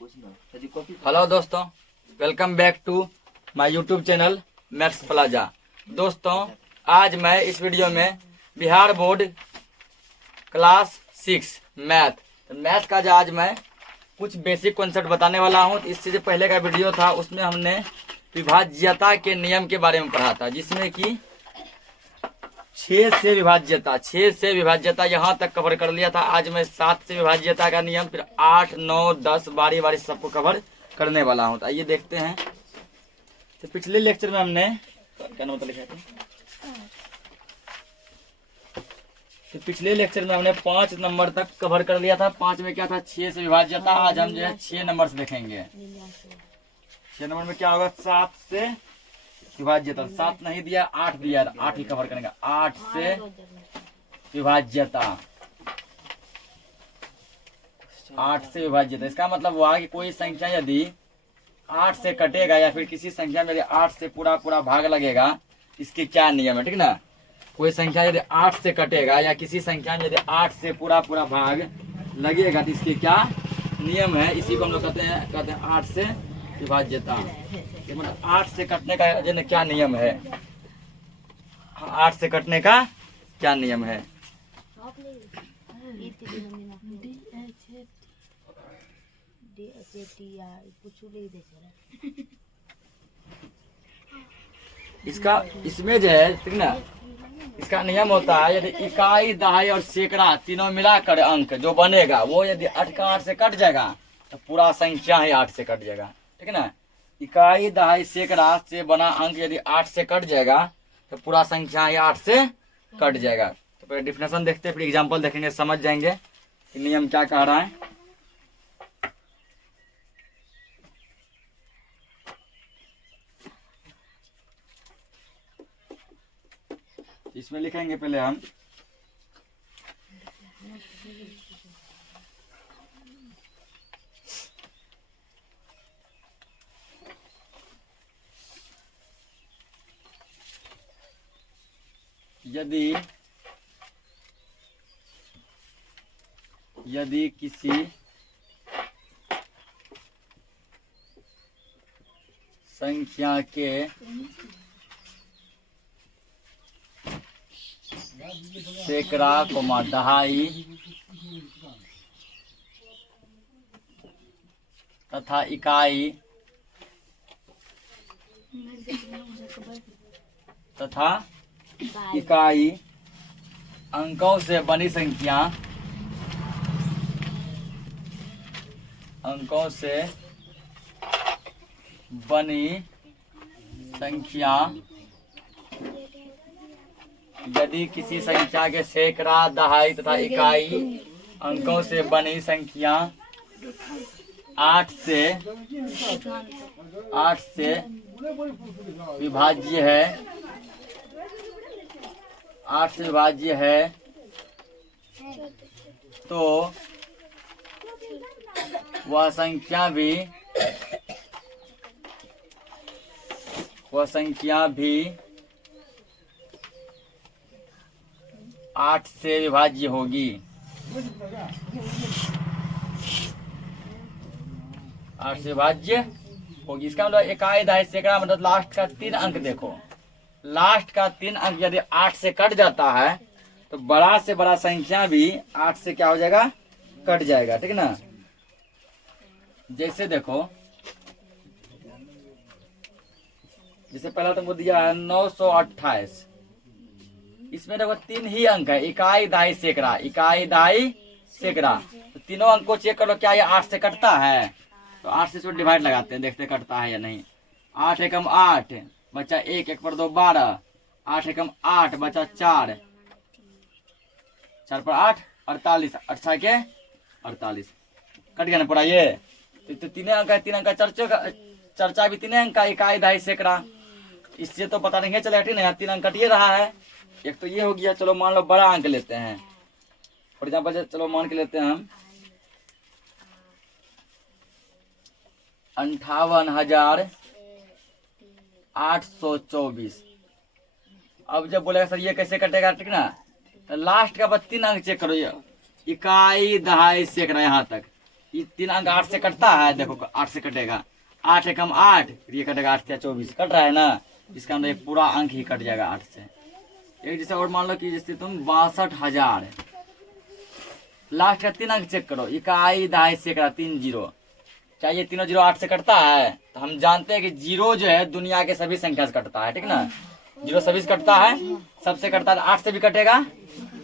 Hello दोस्तों, welcome back to my YouTube channel Maths Plaza. दोस्तों, आज मैं इस वीडियो में बिहार बोर्ड क्लास 6 मैथ का आज मैं कुछ बेसिक कॉन्सेप्ट बताने वाला हूं। इससे जो पहले का वीडियो था उसमें हमने विभाज्यता के नियम के बारे में पढ़ा था, जिसमें कि 6 से विभाज्यता यहाँ तक कवर कर लिया था। आज मैं 7 से विभाज्यता का नियम, फिर 8, 9, 10 बारी सबको कवर करने वाला हूँ। तो आइए देखते हैं। तो पिछले लेक्चर में हमने क्या नोट लिखा था, तो पिछले लेक्चर में हमने 5 नंबर तक कवर कर लिया था। 5 में क्या था, 6 से विभाज्यता। आज हम जो है 6 नंबर से देखेंगे। 6 नंबर में क्या होगा, 7 से विभाज्यता। 7 नहीं दिया, 8 दिया, 8 ही कवर करेंगे। 8 से विभाज्यता, 8 से विभाज्यता। इसका मतलब हुआ कि कोई संख्या यदि 8 से कटेगा या फिर किसी संख्या में यदि 8 से पूरा भाग लगेगा, इसके क्या नियम है, ठीक ना। कोई संख्या यदि 8 से कटेगा या किसी संख्या में यदि 8 से पूरा भाग लगेगा तो इसके क्या नियम है, इसी को हम लोग कहते हैं 8 से विभाज्यता। मतलब 8 से कटने का क्या नियम है, 8 से कटने का क्या नियम है। इसमें जो है, ठीक ना, इसका नियम होता है यदि इकाई, दहाई और सैकड़ा तीनों मिलाकर अंक जो बनेगा वो यदि 8 का 8 से कट जाएगा तो पूरा संख्या ही 8 से कट जाएगा, ठीक है ना। इकाई, दहाई, सैकड़ा से बना अंक यदि 8 से कट जाएगा तो पूरा संख्या ही 8 से कट जाएगा। तो पहले डिफिनेशन देखते हैं, फिर एग्जांपल देखेंगे, समझ जाएंगे कि नियम क्या कह रहा है। इसमें लिखेंगे पहले हम यदि किसी संख्या के सैकड़ा, दहाई तथा इकाई अंकों से बनी संख्या यदि किसी संख्या के सैकड़ा, दहाई तथा इकाई अंकों से बनी संख्या 8 से विभाज्य है, तो वह संख्या भी 8 से विभाज्य होगी। 8 से विभाज्य होगी। इसका मतलब इकाई, दहाई, सैकड़ा मतलब लास्ट का 3 अंक देखो। लास्ट का 3 अंक यदि 8 से कट जाता है तो बड़ा से बड़ा संख्या भी 8 से क्या हो जाएगा, कट जाएगा, ठीक ना। जैसे देखो, जैसे पहला तुमको दिया है 928। इसमें देखो 3 ही अंक है, इकाई, दहाई, सैकड़ा। तो तीनों अंक को चेक करो, क्या ये 8 से कटता है। तो 8 से इसमें डिवाइड लगाते हैं, देखते कटता है या नहीं। 8 एकम 8 बचा 1, 1 पर 2 12, 8 एकम 8 बचा 4, 4 पर 8 48, 8 के 48, कट गया ना पूरा ये। तो 3 अंक है, 3 अंक का चर्चा भी 3 अंक का, इकाई, दहाई, सैकड़ा। इससे तो पता नहीं चलेगा, ठीक ना। 3 अंक कट ये रहा है। एक तो ये हो गया। चलो मान लो बड़ा अंक लेते हैं, फॉर एग्जाम्पल चलो मान के लेते हैं हम 58,824। अब जब बोलेगा सर ये कैसे कटेगा, ठीक ना, तो लास्ट का बस 3 अंक चेक करो, ये इकाई, दहाई, सैकड़ा यहाँ तक ये 3 अंक 8 से कटता है, देखो 8 से कटेगा, 8 एकम 8, ये कटेगा 8 या 24, कट रहा है ना, इसका अंदर एक पूरा अंक ही कट जाएगा 8 से। एक जैसे और मान लो कि जैसे तुम 62,000, लास्ट का 3 अंक चेक करो, इकाई दहाई सैकड़ा 3 जीरो, क्या ये तीनों जीरो 8 से कटता है? तो हम जानते हैं कि जीरो जो है दुनिया के सभी संख्या से कटता है, ठीक ना, जीरो सभी से कटता है, सबसे कटता है, 8 से भी कटेगा,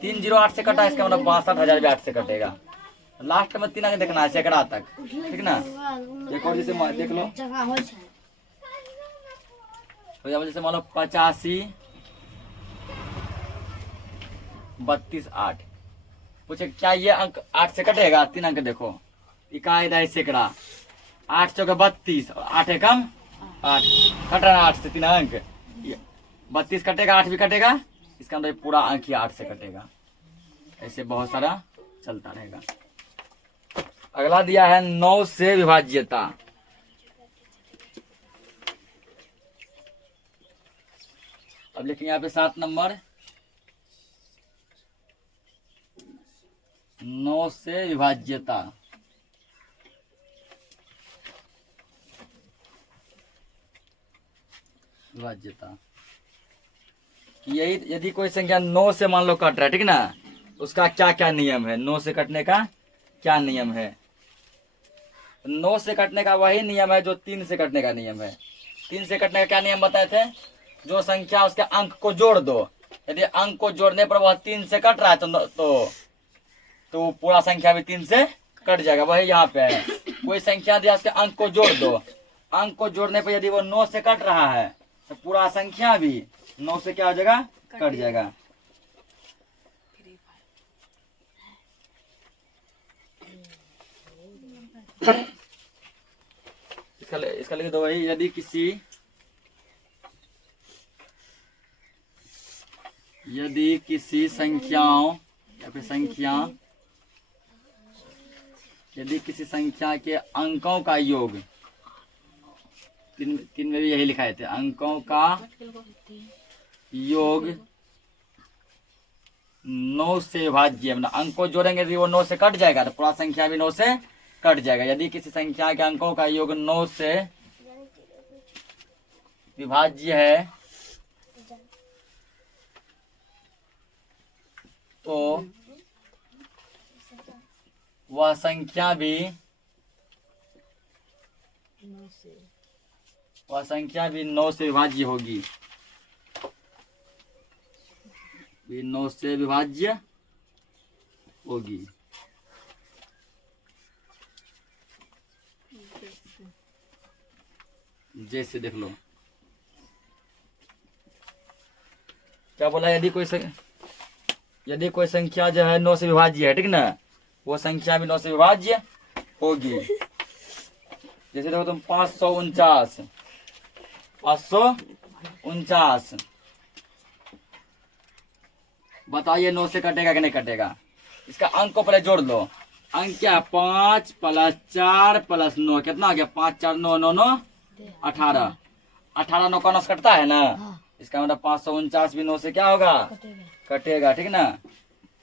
3 जीरो 8 से कटा, इसका मतलब 62,000 भी 8 से कटेगा। लास्ट में 3 अंक देखना है सैकड़ा तक, ठीक ना। एक और जैसे देख लो, तो जैसे मान लो 85 32 8, पूछे क्या ये अंक 8 से कटेगा? 3 अंक देखो, इकाई दहाई सैकड़ा, 8 चौके 32, 8 एकम 8, कट रहा है 8 से 3 अंक, 32 कटेगा, 8 भी कटेगा, इसका अंदर पूरा अंक ही 8 से कटेगा। ऐसे बहुत सारा चलता रहेगा। अगला दिया है 9 से विभाज्यता। अब लिखिए यहाँ पे 7 नंबर, 9 से विभाज्यता। विभाज्यता यही, यदि कोई संख्या 9 से मान लो कट रहा है, ठीक ना, उसका क्या क्या नियम है, 9 से कटने का क्या नियम है? 9 से कटने का वही नियम है जो 3 से कटने का नियम है। 3 से कटने का क्या नियम बताए थे? जो संख्या उसके अंक को जोड़ दो, यदि अंक को जोड़ने पर वह 3 से कट रहा है तो पूरा संख्या भी 3 से कट जाएगा। वही यहाँ पे है, कोई संख्या दिया, उसके अंक को जोड़ दो, अंक को जोड़ने पर यदि वो 9 से कट रहा है तो पूरा संख्या भी 9 से क्या हो जाएगा? कट जाएगा। इसका लिख दो भाई, यदि किसी संख्याओं या फिर यदि किसी संख्या के अंकों का योग, तीन में भी यही लिखाए थे, अंकों का योग 9 से विभाज्य, मतलब अंक को जोड़ेंगे यदि वो 9 से कट जाएगा तो पूरा संख्या भी 9 से कट जाएगा। यदि किसी संख्या के अंकों का योग 9 से विभाज्य है तो वह संख्या भी 9 से विभाज्य होगी, 9 से विभाज्य होगी। जैसे देख लो क्या बोला, यदि कोई संख्या जो है 9 से विभाज्य है, ठीक ना, वो संख्या भी 9 से विभाज्य होगी। जैसे देखो तुम 549 बताइए 9 से कटेगा कि नहीं कटेगा? इसका अंक को पहले जोड़ लो, अंक क्या है? 5 + 4 + 9, कितना हो गया? 5 4 9 9 9 18, 18 9 का 9 कटता है ना, इसका मतलब 549 भी 9 से क्या होगा? कटेगा, ठीक ना।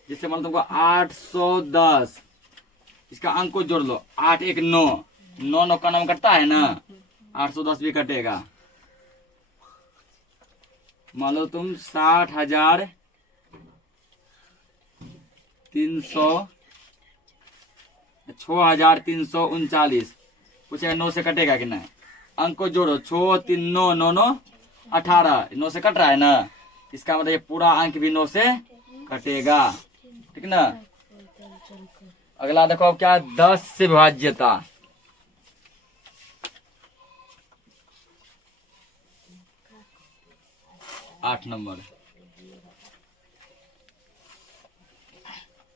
जिससे मतलब तुमको 810, इसका अंक को जोड़ लो, 8 1 9 9 9 का 9 कटता है ना, 810 भी कटेगा। मान लो तुम 6339, पूछेगा 9 से कटेगा कि नहीं? अंक को जोड़ो, 6 3 9 9 9 18, 9 से कट रहा है ना, इसका मतलब ये पूरा अंक भी 9 से कटेगा, ठीक ना। अगला देखो अब क्या, 10 से विभाज्यता। आठ नंबर,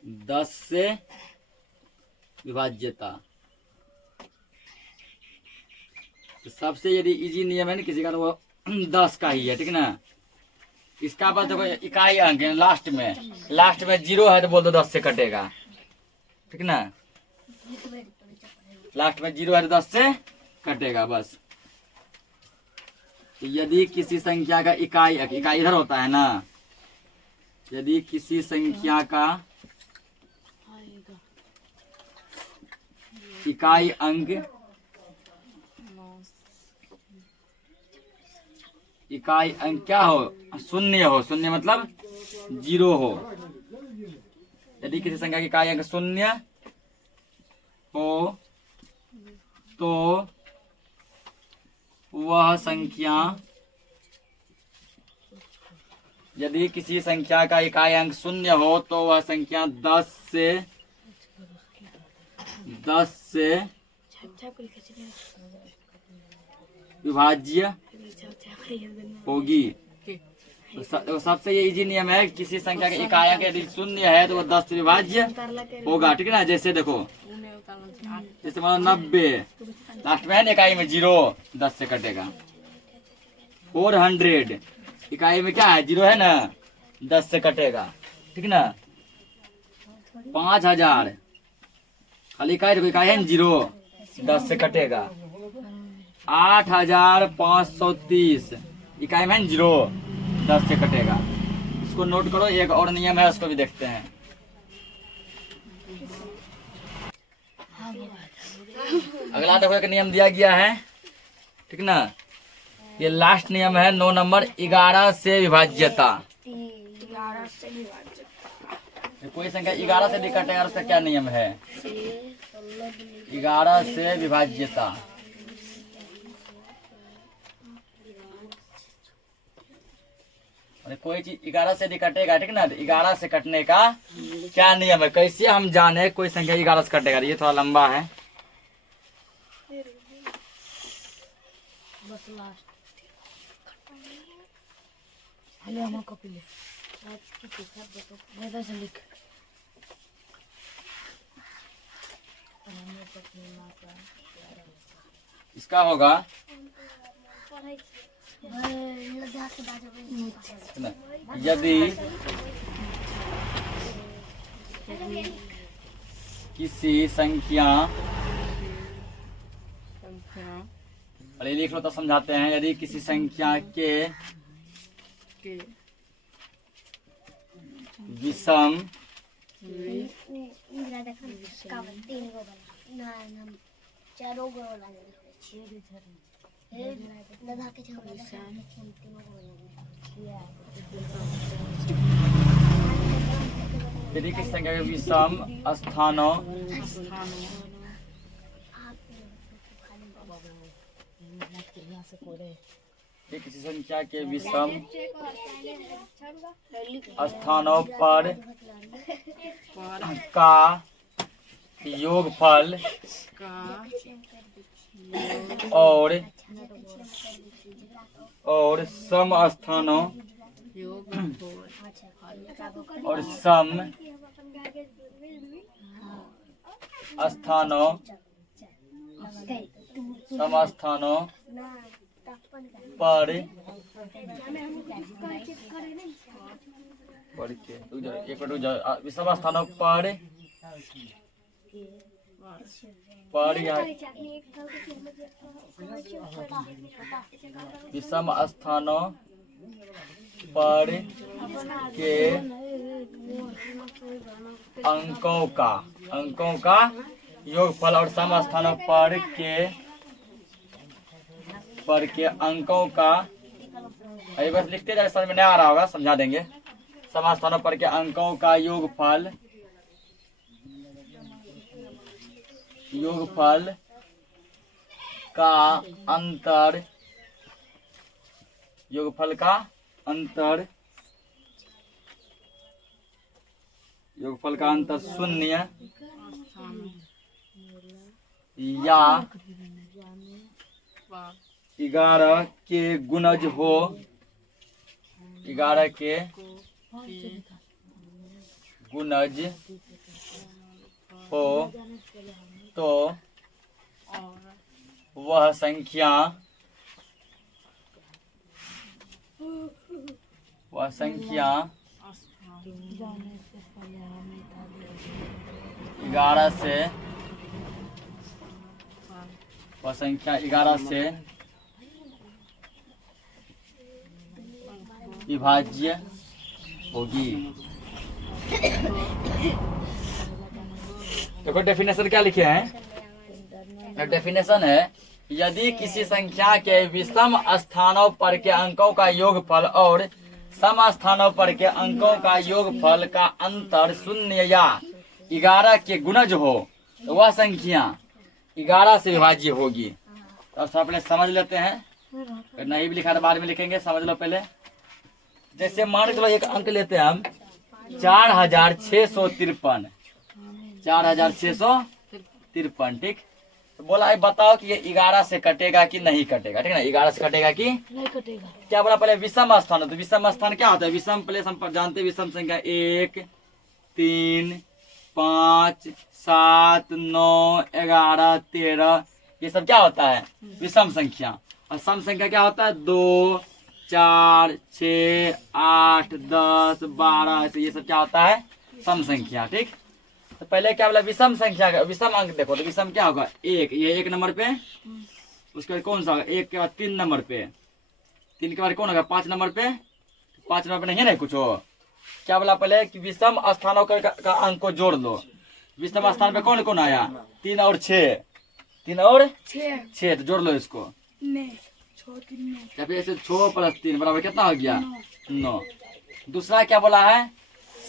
10 से विभाज्यता। तो सबसे यदि इजी नियम है ना किसी का, तो वो 10 का ही है, ठीक ना। इसका बस देखो इकाई अंक है, लास्ट में 0 है तो बोल दो 10 से कटेगा, ठीक ना। लास्ट में 0 है तो 10 से कटेगा बस। तो यदि किसी संख्या का इकाई इधर होता है ना, यदि किसी संख्या का इकाई अंक क्या हो? शून्य हो। शून्य मतलब 0 हो। यदि किसी संख्या की इकाई अंक शून्य हो तो वह संख्या, यदि किसी संख्या का इकाई अंक शून्य हो तो वह संख्या 10 से विभाज्य होगी। तो सबसे ये इजी नियम है, किसी संख्या के इकाई अंक यदि शून्य है तो वो 10 से विभाज्य होगा। ठीक है ना? जैसे देखो, जैसे मान 90, लास्ट में है ना इकाई में 0, 10 से कटेगा। 400 इकाई में क्या है? 0 है ना, 10 से कटेगा। ठीक ना? 5000 खाली इकाई है ना 0, 10 से कटेगा। 8530 इकाई में 0, 10 से कटेगा। इसको नोट करो। एक और नियम है, उसको भी देखते हैं। अगला देखो, एक नियम दिया गया है। ठीक ना? ये लास्ट नियम है 9 नंबर, 11 से विभाज्यता। कोई संख्या 11 से भी कटेगा, उसका क्या नियम है? 11 से विभाज्यता। कोई चीज 11 से कटेगा, ठीक ना? 11 से कटने का क्या नियम है? कैसे हम जाने कोई संख्या 11 से कटेगा? ये थोड़ा लंबा है। इसका होगा यदि किसी संख्या, अरे लिख लो तो समझाते हैं। यदि किसी संख्या के विषम यदि किसी संख्या के विषम स्थानों किसी संख्या के विषम स्थानों पर का योगफल और सम स्थानों और सम स्थानों पर विषम स्थानों पर विषम स्थानों पर के अंकों का योगफल और सम स्थानों पर के अंकों का, अभी बस लिखते जाए, समझ में नहीं आ रहा होगा, समझा देंगे। सम स्थानों पर के अंकों का योगफल का अंतर शून्य या 11 के गुणज हो, 11 के गुणज हो तो वह संख्या 11 से विभाज्य होगी। देखो डेफिनेशन क्या लिखे हैं। डेफिनेशन है, यदि किसी संख्या के विषम स्थानों पर के अंकों का योगफल और सम स्थानों पर के अंकों का योगफल का अंतर 0 या 11 के गुणज हो तो वह संख्या 11 से विभाज्य होगी। तो अब पहले समझ लेते हैं, नहीं भी लिखा तो बाद में लिखेंगे, समझ लो पहले। जैसे मान के चलो एक अंक लेते हैं हम 4653, 4653, ठीक। तो बोला है बताओ कि ये 11 से कटेगा कि नहीं कटेगा, ठीक है ना, 11 से कटेगा कि नहीं कटेगा। क्या बोला पहले विषम स्थान, तो विषम स्थान क्या होता है, विषम प्लेस हम जानते हैं, विषम संख्या 1 3 5 7 9 11 13, ये सब क्या होता है विषम संख्या। और सम संख्या क्या होता है 2 4 6 8 10 12, ऐसे ये सब क्या होता है सम संख्या, ठीक। तो पहले क्या बोला विषम संख्या का विषम अंक देखो, तो विषम क्या होगा 1, ये 1 नंबर पे, उसके बाद कौन सा होगा 1 के बाद 3 नंबर पे, 3 के बाद कौन होगा 5 नंबर पे, 5 नंबर पे नहीं है ना कुछ हो। क्या बोला पहले कि विषम स्थानों का अंक को जोड़ लो। विषम स्थान पे कौन कौन आया 3 और 6, 3 और 6, तो जोड़ लो इसको। ऐसे 6 + 3 बराबर कितना हो गया 9। दूसरा क्या बोला है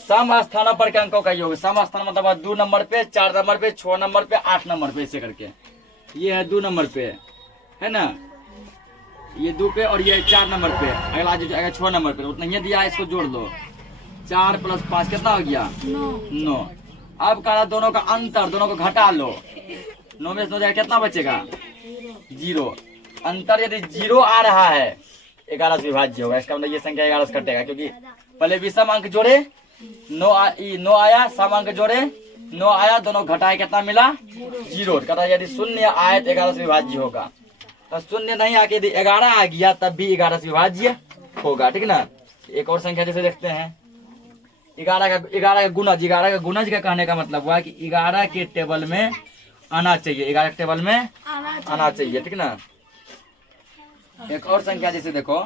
सम स्थानों पर के अंकों का योग। सम स्थान मतलब 2 नंबर पे, 4 नंबर पे, 6 नंबर पे, 8 नंबर पे, ऐसे करके। ये है 2 नंबर पे है ना, ये 2 पे और ये 4 नंबर पे, अगला जो आएगा 6 नंबर पे, उतना ही दिया है, इसको जोड़ लो। 4 + 5 कितना हो गया 9। अब कहा दोनों का अंतर, दोनों को घटा लो, 9 में से 9 जाएगा कितना बचेगा 0। अंतर यदि 0 आ रहा है 11 से विभाज्य होगा, इसका मतलब ये संख्या 11 से कटेगा, क्योंकि पहले विषम अंक जोड़े 9 आया, सम अंक जोड़े 9 आया, दोनों घटाए कितना मिला 0। कहता यदि 0 आए तो 11 से विभाज्य होगा, तो 0 नहीं आके यदि 11 आ गया तब भी 11 से विभाज्य होगा, ठीक ना। एक और संख्या जैसे देखते हैं 11 का गुणज। 11 का गुणज का कहने का मतलब हुआ कि 11 के टेबल में आना चाहिए, 11 के टेबल में आना चाहिए, ठीक ना। एक और संख्या जैसे देखो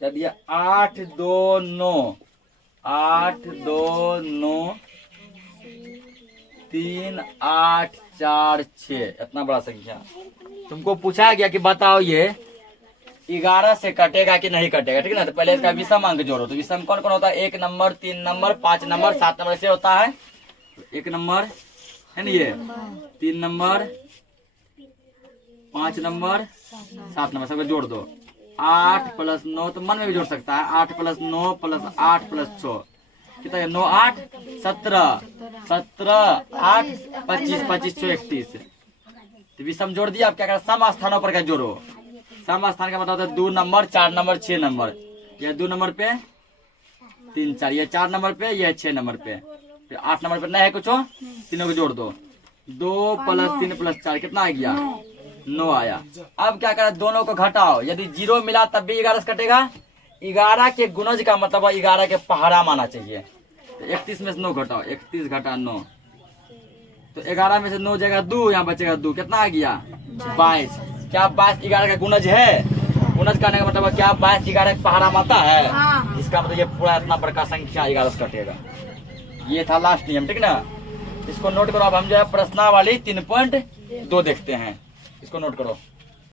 क्या दिया 8 2 9, 8 2 9 3 8 4 6, इतना बड़ा संख्या। तुमको पूछा गया कि बताओ ये 11 से कटेगा कि नहीं कटेगा, ठीक है ना। तो पहले इसका विषम अंक जोड़ो। तो विषम कौन कौन होता है 1 नंबर 3 नंबर 5 नंबर 7 नंबर ऐसे होता है। 1 नंबर है ना, ये 3 नंबर 5 नंबर 7 नंबर, सबको जोड़ दो। 8 + 9 तो मन में भी जोड़ सकता है, 8 + 9 + 8 + 6 कितना है 9 8 17 17 8 25 25 6 31। तो विषम जोड़ दिया। अब क्या करें सम स्थानों पर क्या जोड़ो। सम स्थान का मतलब 2 नंबर 4 नंबर 6 नंबर, यह 2 नंबर पे 3 4, ये 4 नंबर पे, यह 6 नंबर पे, फिर 8 नंबर पे नहीं है कुछ हो, तीनों को जोड़ दो। 2 + 3 + 4 कितना आ गया 9 आया। अब क्या करें दोनों को घटाओ, यदि 0 मिला तब भी 11 से कटेगा। 11 के गुणज का मतलब 11 के पहाड़ा माना चाहिए। तो 31 में से 9 घटाओ, 31 घटा 9 तो 11 में से 9 जाएगा 2, यहाँ बचेगा 2, कितना आ गया 22। क्या 22 11 का गुणज है। गुणज करने का मतलब क्या 22 11 का पहाड़ा माता है। हाँ। इसका मतलब ये पूरा इतना बड़ा संख्या 11 से कटेगा। ये था लास्ट नियम, ठीक ना। इसको नोट करो। अब हम जो है प्रश्नावली 3.2 देखते हैं, इसको नोट करो।